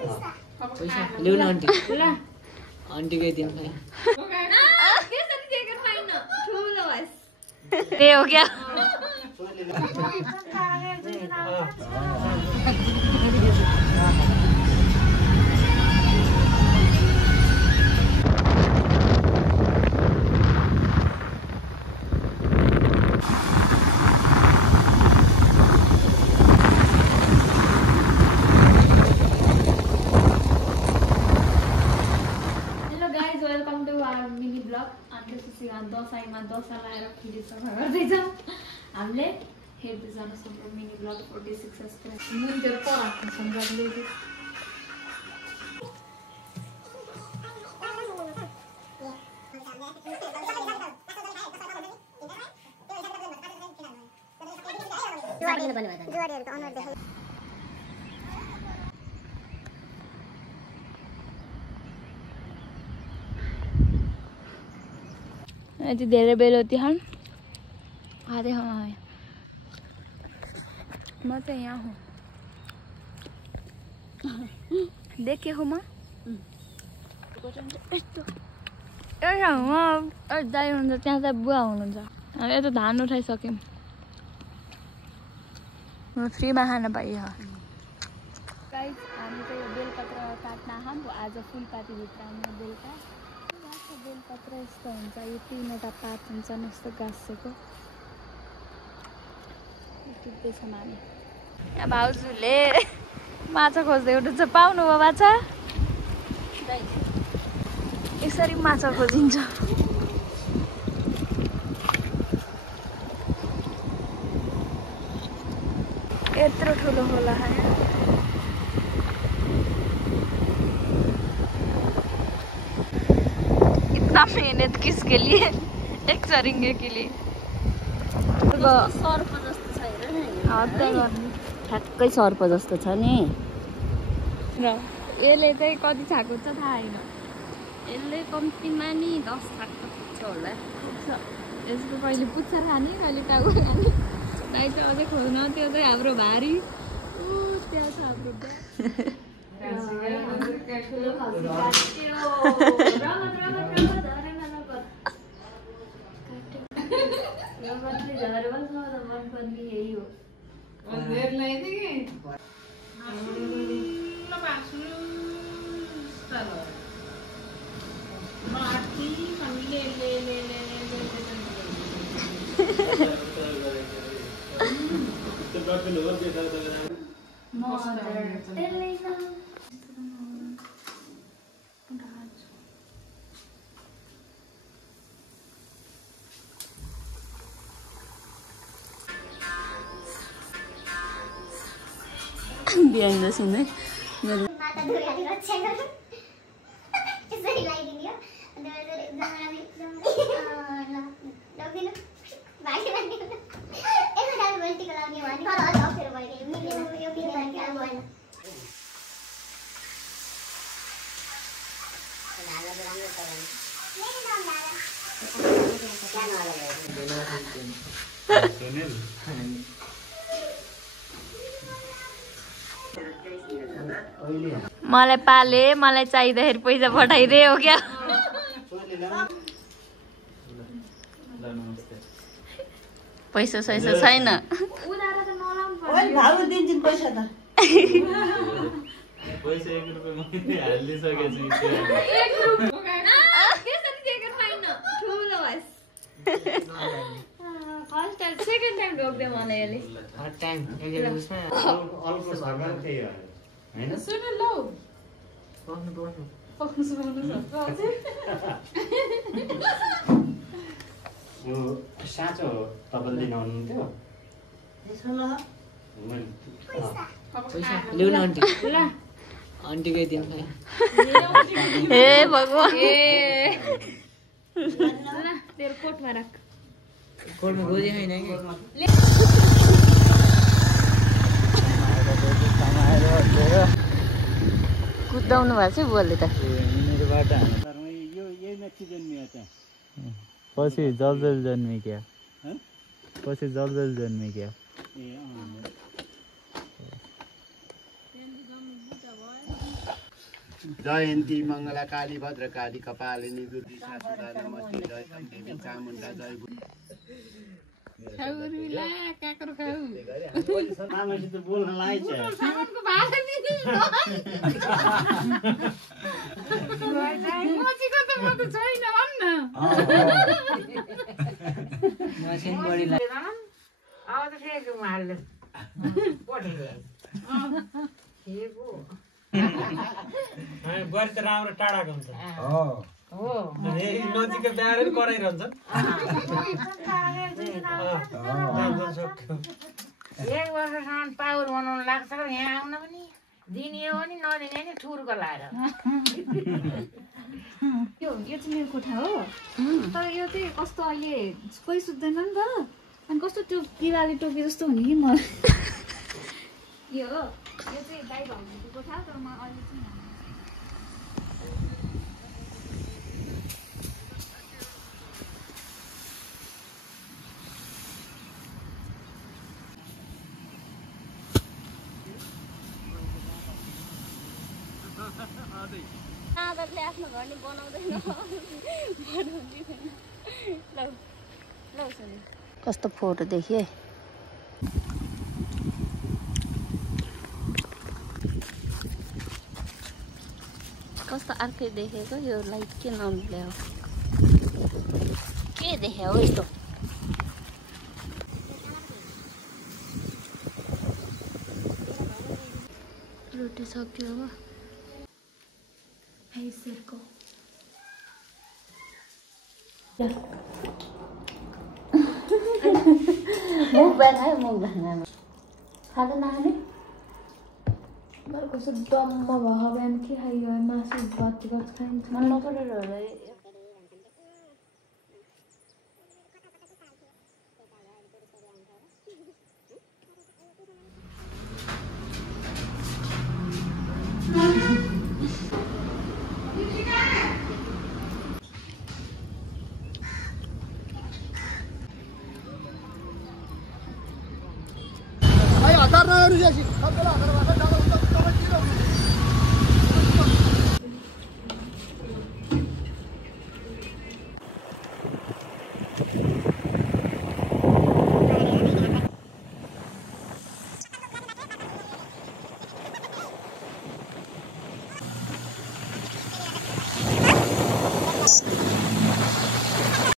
पैसा ल्याउ न आन्टी ल आन्टीकै दिन खाए ए हो क्या दसैँमा दशा लाएर खिरी सफा गर्दैछौँ हामीले हेर्दै जानुहोस् हाम्रो मिनी ब्लग 46 सब्सक्राइब मुन्टेर पराएको छौँ गर्दै यति धेरै बेलुती हन आधे हम आए म त यहाँ हूँ देखे हो म यस्तो दाइ हुनुहुन्छ त्यहाँ चाहिँ बुवा हुनुहुन्छ हामी यता धान उठाइसक्यौँ फ्रीमा खान पाइयो गाइस हामी चाहिँ बेलपत्र काट्न आँखौँ आज फुलपातीभित्र हाम्रो बेलुका बेलपत्र यस्तो हुन्छ यो 3वटा पात हुन्छन् यस्तो गाँसेको टिप्दैछौँ हामी यहाँ भाउजूले माछा खोज्दै उठ्छ पाउनु भयो माछा यसरी माछा खोजिन्छ यत्रो ठुलो होला इतना मेहनत किसके लिए एक चरिंगे के लिए सर्प जस्तो छ हेर न ठ्याक्कै सर्प जस्तो छ नि र यसले चाहिँ कति छाको छ थाहा छैन यसले कम्तीमा नि 10 छाको पुग्छ होला यसको कहिले पुच्छर खाने कहिले टाउको खाने दाइ चाहिँ अझै खोज्न त्यो चाहिँ हाम्रो भारी त्यहाँ छ हाम्रो यही हो behind the scene मलाई पाले मलाई चाहिँदाखेरि पैसा पठाइदे हो क्या पैसा सैसा छैन ओइ भाउ दिन्छन् पैसा त पैसा 1 रुपैयाँ मैले हाल्दै सकेछु फर्स्ट टाइम सेकेन्ड टाइम रोक्दै मलाई यसले थर्ड टाइम अलको घरमा त्यही हो हैन सुन ल यो साँचो तपाईले लिन आउनुहुन्थ्यो पैसा ल्याउ न आन्टी ल आन्टीकै दिन खाए हे भगवान ए ल तेरो कोटमा राख कोटमा गोजी हैन के कुदाउनु भएको छ बुवाले त यिनीहरुबाट हाल्नु तर यो यही माथि जन्मियो त पछि जलजल जन्मे क्या पछि जलजल जन्मे क्या जयन्ती मङ्गला काली भद्रकाली कपालिनी दुर्गी सासुदा नमस्ते जय देवी चामुण्डा जय आमासित बोल्न लायक मसिन बढी लाग्छ गरी त राम्रो टाढाको हुन्छ नजिकै बिहार कराइरहन्छ एक वर्षसम्म पाउर बनाउनु लाग्छ यहाँ आउन पनि दिने हो नि नदिने नि ठुरको लाएर यो चाहिँ मेरो कोठा हो तर यो चाहिँ कस्तो अहिले कोही सुत्दैन नि त अनि कस्तो त्यो दिवाली टोपी जस्तो हुने कि म यो हो यो चाहिँ दाइ भाउजूको कोठा तर म अहिले चाहिँ आदतले आफ्नो घर नि बनाउँदैन कस्तो फोटो देखेँ कस्तो अर्कै देखेको यो लाइट के नमिले हो के देखे हो यस्तो रोटी सक्यो अब को मुख बनायो खाँदा नखाने कस्तो डम्म भयो बिहान के खायो मासु बत्ती खाइन्छ मन नपरेर होला